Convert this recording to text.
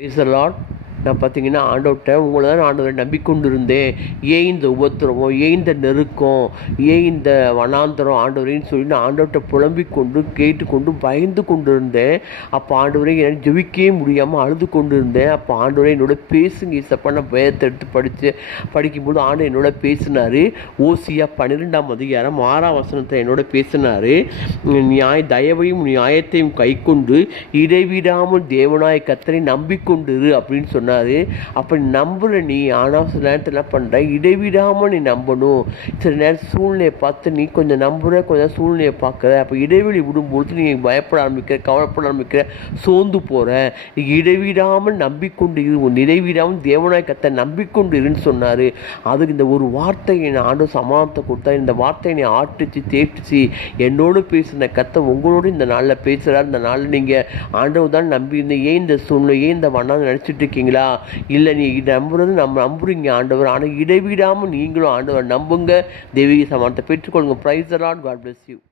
Price the Lord. நான் பார்த்தீங்கன்னா ஆண்டவர்கிட்ட உங்களை தான் ஆண்டவரை நம்பிக்கொண்டு இருந்தேன். ஏன் இந்த உபத்திரவம், ஏன் இந்த நெருக்கம், ஏன் இந்த வனாந்தரம் ஆண்டவரேன்னு சொல்லி நான் ஆண்டவர்கிட்ட புலம்பிக் கொண்டு கேட்டுக்கொண்டு பயந்து கொண்டு இருந்தேன். அப்போ ஆண்டவரே எனக்கு ஜெபிக்கவே முடியாமல் அழுது கொண்டு இருந்தேன். அப்போ ஆண்டவரே என்னோட பேசுங்க இசப்பா. நான் வேதத்தை எடுத்து படிக்கும்போது ஆண்டு என்னோட பேசினார். ஓசியா 12ஆம் அதிகாரம் 6ஆம் வசனத்தை என்னோட பேசினார். தயவையும் நியாயத்தையும் கை கொண்டு இடைவிடாமல் தேவனாய கர்த்தரை நம்பிக்கொண்டிரு அப்படின்னு சொன்னார். அப்படி நம்புற நீ, ஆனால் சில நேரத்தில் என்ன பண்ணுற, இடைவிடாமல் நீ நம்பணும். சில நேரம் சூழ்நிலையை பார்த்து நீ கொஞ்சம் நம்புற, கொஞ்சம் சூழ்நிலையை பார்க்குற. அப்போ இடைவெளி விடும்போது நீ பயப்பட ஆரம்பிக்கிற, கவலைப்பட ஆரம்பிக்கிற, சோர்ந்து போகிற. நீ இடைவிடாமல் நம்பிக்கொண்டு இரு, இடைவிடாமல் தேவனாய கர்த்தரை நம்பிக்கொண்டு இருன்னு சொன்னார். அதுக்கு இந்த ஒரு வார்த்தையை ஆண்டு சமாதானத்தை கொடுத்தா, இந்த வார்த்தையை நீ ஆட்டிச்சு தேய்ச்சி என்னோடு பேசின கர்த்தர் உங்களோடு இந்த நாளில் பேசுகிறார். இந்த நாளில் நீங்கள் ஆண்டவர் தான் நம்பியிருந்தேன். ஏன் இந்த சூழ்நிலை, ஏன் இந்த வண்ணம் நினச்சிட்டு இருக்கீங்களா? இல்லை, நீ நம்புறது நம்புறீங்க ஆண்டவர், ஆனால் இடைவிடாமல் நீங்களும் ஆண்டவர் நம்புங்க. தெய்வீக சமாதானத்தை பெற்றுக்கொள்ளுங்க. Praise the Lord. God bless you.